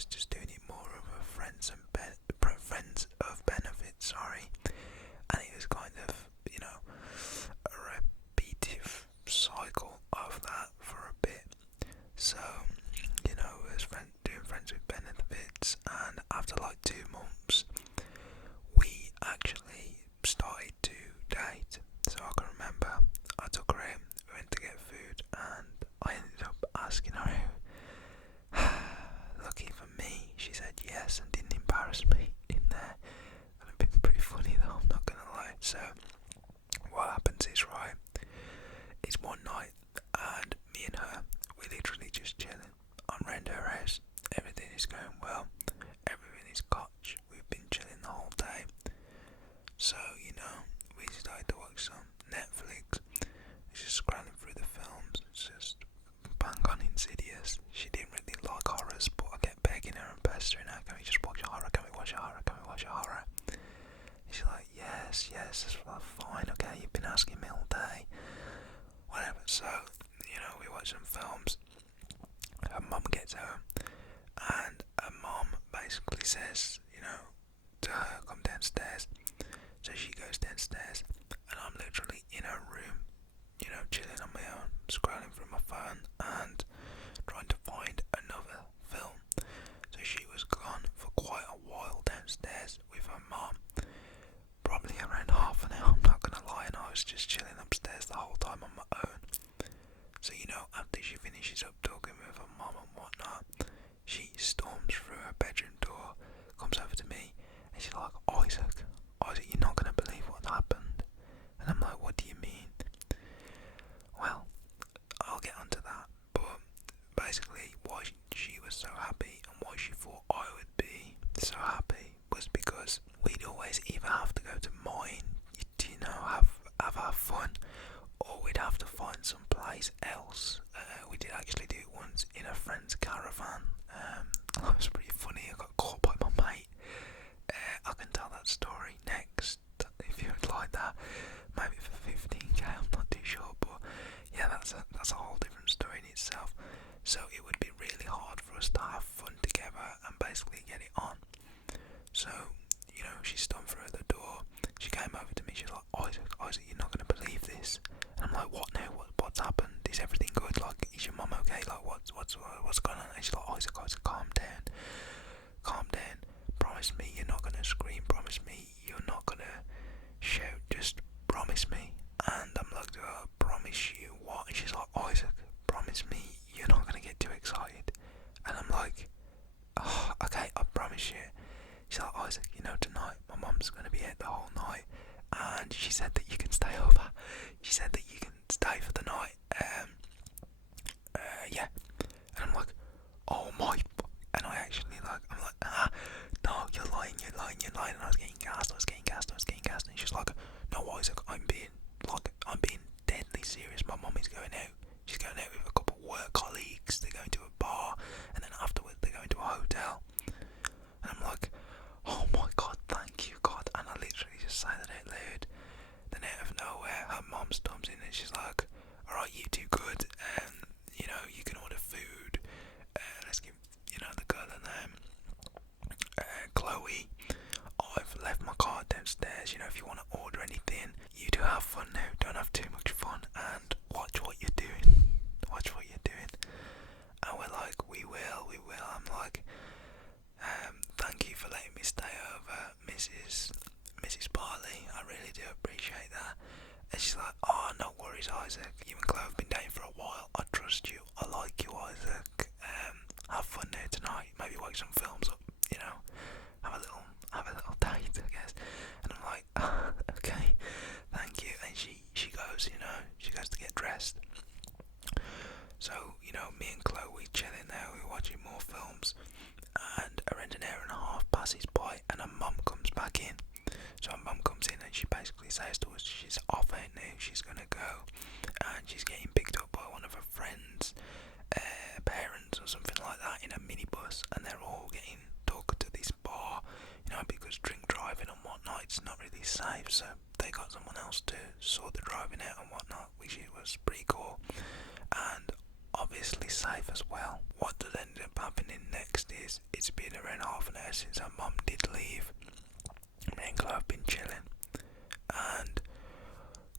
was just doing it more of a friends of benefits, sorry. And it was kind of, a repetitive cycle of that for a bit. So, we was doing friends with benefits, and after like 2 months, we actually started to date. So I can remember I took her in, we went to get food, and I ended up asking her out. Lucky for me, she said yes and didn't embarrass me in there. That would have been pretty funny though, I'm not gonna lie. So what happens is, right, it's one night and me and her, we're literally just chilling. I'm around her house, everything is going well, everything is cotch, we've been chilling the whole day. So, we started to watch some Netflix. It's just scrolling through the films. It's just bang on Insidious. She didn't really like horrors, but I kept begging her and pestering her, can we just watch a horror? Can we watch a horror? Can we watch a horror? And she's like, yes, that's fine, okay, you've been asking me all day. Whatever. So, we watch some films. Her mum gets home, and her mum basically says, to her, come downstairs. So she goes downstairs, and I'm literally in her room, chilling on my own, scrolling through my phone, and trying to find another film. So she was gone for quite a while downstairs with her mum, probably around half an hour, I'm not gonna lie, and I was just chilling upstairs the whole time on my own. So, after she finishes up talking with her mum and whatnot, she storms through her bedroom door, comes over to me, and she's like, Isaac, you're not going to believe what happened. And I'm like, what do you mean? Well, I'll get onto that, but basically why she was so happy and why she thought I would be so happy was because we'd always either have to go to mine, have our fun, or we'd have to find some place else. We did actually do it once in a friend's caravan. That was pretty funny. I got caught by my mate. I can tell that story next if you would like that. Maybe for 15k, I'm not too sure, but yeah, that's a whole different story in itself. So it would be really hard for us to have fun together and basically get it on. So, she stomped through the door. She came over to me. She's like, Isaac, you're not gonna believe this. And I'm like, what now? What's happened? Is everything good? Like, is your mum okay? Like, what's going on? And she's like, Isaac, calm down. Promise me you're not gonna scream. Promise me you're not gonna shout. Just promise me. And I'm like, promise you what? And she's like, Isaac, promise me you're not gonna get too excited. And I'm like, oh, okay, I promise you. She's like, Isaac, tonight my mum's gonna be out the whole night, and she said that you can stay over. She said that you can stay for the night. Yeah. And I'm like, oh my. And I'm like, no, you're lying. And I was getting gassed. And she's like, no, Isaac, I'm being deadly serious. My mum is going out. She's going out with a couple of work colleagues. They're going to a bar, and then afterwards they're going to a hotel. And I'm like, oh my God, thank you, God. And I literally just say that out loud. Then out of nowhere, her mum storms in and she's like, alright, you two good. You can order food. Let's give, the girl a name. Chloe. I've left my card downstairs. If you want to order anything, you do have fun now. Don't have too much fun. And watch what you're doing. And we're like, we will. I'm like, thank you for letting me stay over, Mrs. Barley. I really do appreciate that. And she's like, oh, no worries, Isaac. You and Chloe have been dating for a while. I trust you. I like you, Isaac. Have fun there tonight. Maybe wake some films up. Have a little date, I guess. And I'm like, okay, thank you. And she goes, she goes to get dressed. So, me and Chloe chilling there. We're watching more films. And around an hour and a half passes by, and her mum comes back in. So her mum comes in and she basically says to us she's off out now, she's gonna go, and she's getting picked up by one of her friends' parents or something like that in a minibus, and they're all getting took to this bar, because drink driving and whatnot, it's not really safe, so they got someone else to sort the driving out and whatnot, which was pretty cool. And obviously safe as well. What did end up happening next is it's been around half an hour since our mum did leave. Me and Chloe have been chilling, and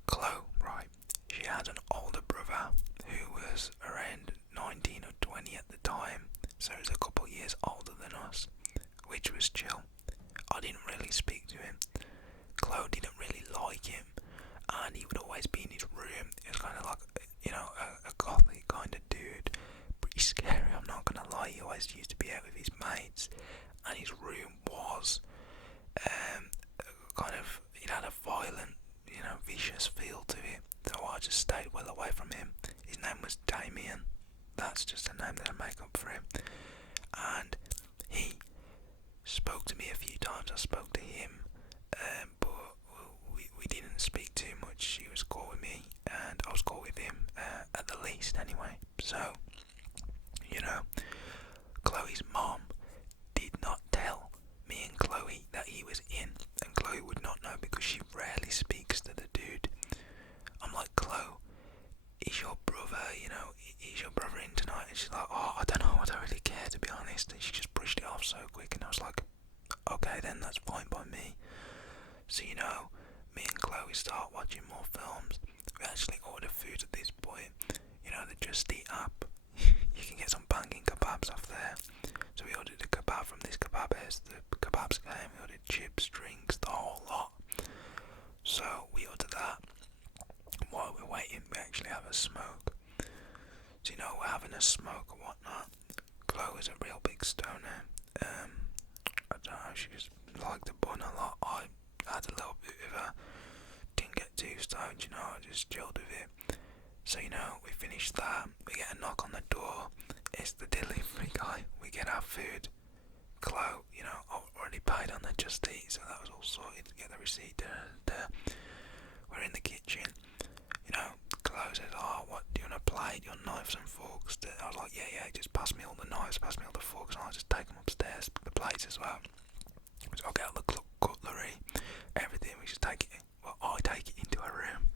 Chloe, right, she had an older brother who was around 19 or 20 at the time, so he was a couple of years older than us, which was chill. I didn't really speak to him. Chloe didn't really like him, and he would always be in his room. It was kind of like, a gothic kind of dude. Pretty scary, I'm not gonna lie. He always used to be out with his mates, and his room was kind of, it had a violent, vicious feel to it. So I just stayed well away from him. His name was Damien. That's just a name that I make up for him. And he spoke to me a few times. I spoke to him, but we didn't speak too much. He was cool with me, and I was cool with him, at the least anyway. So, Chloe's mom did not tell me and Chloe that he was in, and Chloe would not know because she rarely speaks to the dude. I'm like, Chloe, is your brother, is your brother in tonight? And she's like, oh, I don't know, I don't really care, to be honest. And she just brushed it off so quick, and I was like, okay then, that's fine by me. So, me and Chloe start watching more films. We actually order food at this point. The Just Eat app. You can get some banging kebabs off there. So we ordered a kebab from this kebab house. The kebabs came, we ordered chips, drinks, the whole lot. So we ordered that. While we're waiting, we actually have a smoke. So we're having a smoke or whatnot. Chloe is a real big stoner. I don't know, she just liked the bun a lot. I had a little bit of her. Didn't get too stoned, I just chilled with it. So we finished that. We get a knock on the door. It's the delivery guy. We get our food. Chloe, already paid on the Just Eat, so that was all sorted. Get the receipt. We're in the kitchen. Chloe says, oh, what, do you want a plate? Do you want knives and forks? I was like, yeah, just pass me all the knives, pass me all the forks, and I'll just take them upstairs, the plates as well. So I'll get all the cutlery, everything. We just take it, I take it into her room,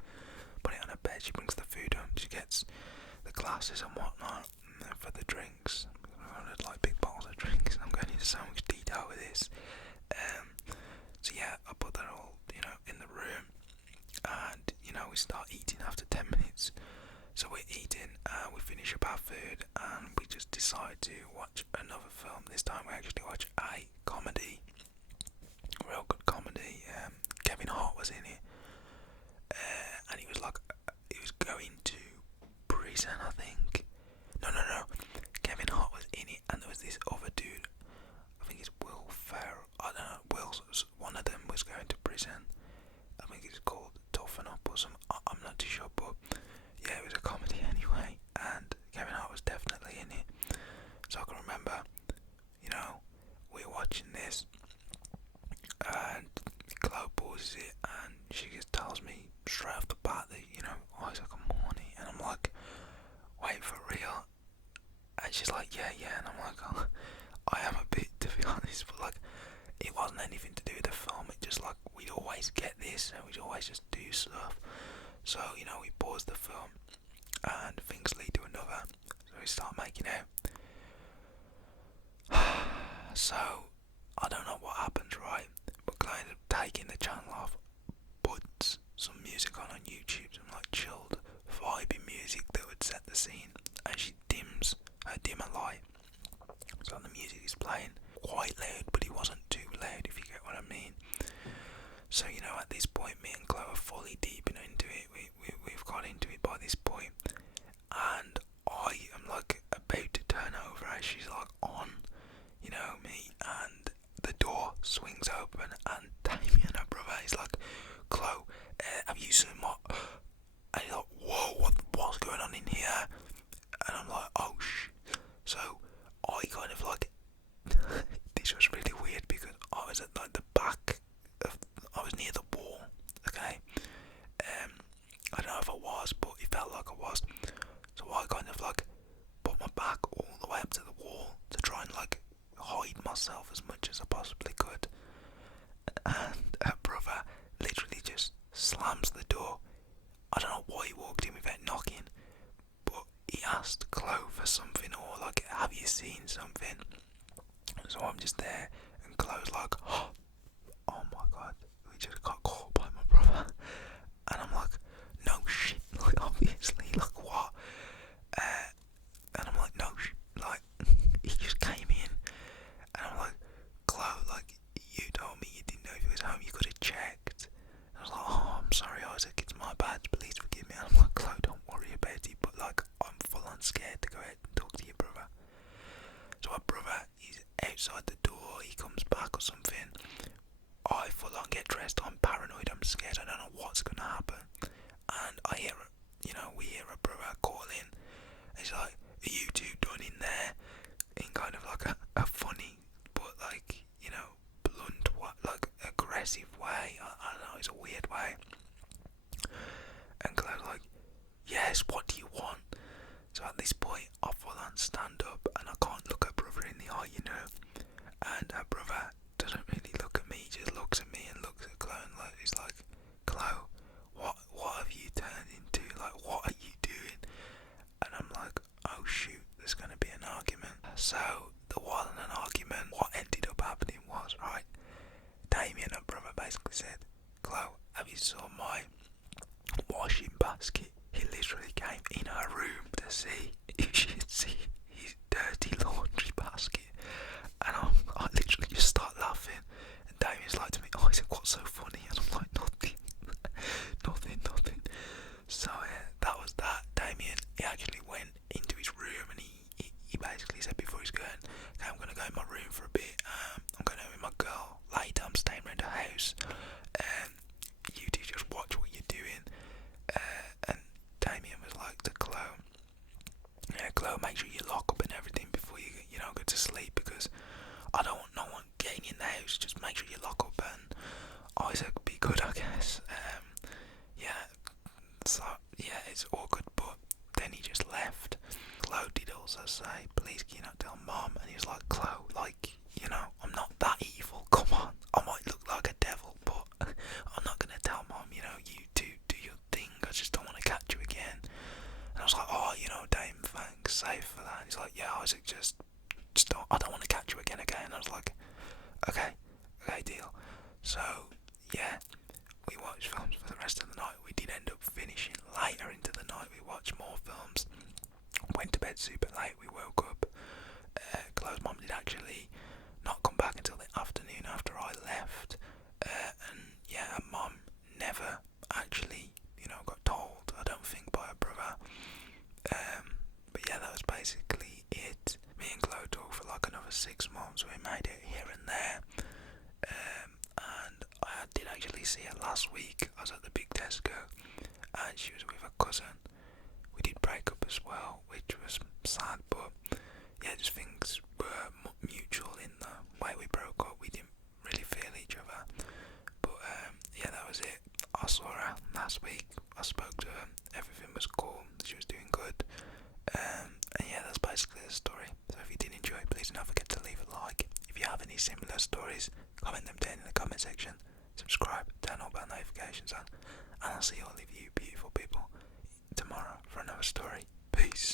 put it on her bed. She brings the food home. She gets the glasses and whatnot for the drinks. I ordered like big bottles of drinks. I'm going into so much detail with this. So yeah, I put that all, in the room, and we start eating after 10 minutes. So we're eating, we finish up our food, and we just decide to watch another film. This time we actually watch a comedy, real good comedy. Kevin Hart was in it, and he was going to prison, I think. No. Kevin Hart was in it, and there was this other dude. I think it's Will Ferrell. I don't know. One of them was going to prison. I think it's called Toughen Up or something. I'm not too sure, but yeah, it was a comedy anyway, and Kevin Hart was definitely in it. So I can remember, we're watching this, and Chloe pauses it, and she just tells me straight off the bat that, Isaac, I'm horny, and I'm like, wait, for real? And she's like, yeah, and I'm like, oh, I am a bit, to be honest, but it wasn't anything to do with the film. It just we'd always get this, and we'd always just do stuff. So we pause the film, and things lead to another. So we start making out. So I don't know what happens, right? But Chloe ended up taking the channel off, puts some music on YouTube, some chilled, vibey music that would set the scene, and she dims her dimmer light. So the music is playing quite loud, but it wasn't too loud, if you get what I mean. So at this point, me and Chloe are fully deep into it. We've got into it by this point, and I am about to turn over as she's on, me, and the door swings open, and Damien, her brother, is like, Chloe, have you seen what? And he's like, whoa, what's going on in here? And I'm like, oh So I kind of this was really weird because I was at the back of, I was near the wall, okay? I don't know if I was, but it felt like I was. we hear a brother calling. He's like, "Are you two done in there?" In kind of like a funny, but like, blunt, like aggressive way. I don't know, it's a weird way. And Chloe's like, "Yes, what do you want?" So at this point, I full on stand up, and I can't look her brother in the eye, And her brother doesn't really look at me; he just looks at me and looks at Chloe, and he's like, "Chloe, what have you turned into? Like, what are you doing?" And I'm like, "Oh shoot, there's gonna be an argument." So there wasn't an argument. What ended up happening was, right, Damien, her brother, basically said, "Chloe, have you saw my washing basket?" He literally came in her room to see if she could see his dirty laundry basket. And I literally just start laughing. And Damien's like to me, "Oh," he said, "what's so funny?" And I'm like, "Nothing." nothing. So that was that. Damien, he actually went into his room, and he basically said before he's going, "Okay, I'm going to go in my room for a bit. I'm going to with my girl. Later, I'm staying around the house. You two just watch what you're doing." And Damien was like to Chloe, "Yeah, Chloe, make sure you lock up and everything before you go to sleep, because I don't want no one getting in the house. Just make sure you lock up." And Isaac be good, I guess. Yeah, so yeah, it's awkward, but then he just left. Chloe did also say, "Please, can you not tell Mom?" And he was like, "Chloe, like, I'm not that evil. Come on, I might look like a devil, but I'm not gonna tell Mom. You do your thing. I just don't want to catch you again." And I was like, "Oh, Dame, thanks, safe for that." And he's like, "Yeah, Isaac, just don't. I don't want to catch you again." And I was like, "Okay, deal." So yeah, we watched films for the rest of the night. We did end up finishing later into the night. We watched more films. Went to bed super late. We woke up. Chloe's mum did actually not come back until the afternoon after I left. And yeah, her mum never actually, got told, I don't think, by her brother. But yeah, that was basically it. Me and Chloe talked for like another 6 months. We made it here and there. And I did actually see her last week. I was at the big Tesco, and she was with her cousin. We did break up as well, which was sad, but yeah, just things were mutual in the way we broke up. We didn't really feel each other. But yeah, that was it. I saw her last week. I spoke to her. Everything was cool. She was doing good. And yeah, that's basically the story. So if you did enjoy, please don't forget to leave a like. If you have any similar stories, comment them down in the comment section. Subscribe, turn all bell notifications on, and I'll see all of you beautiful people tomorrow for another story. Peace.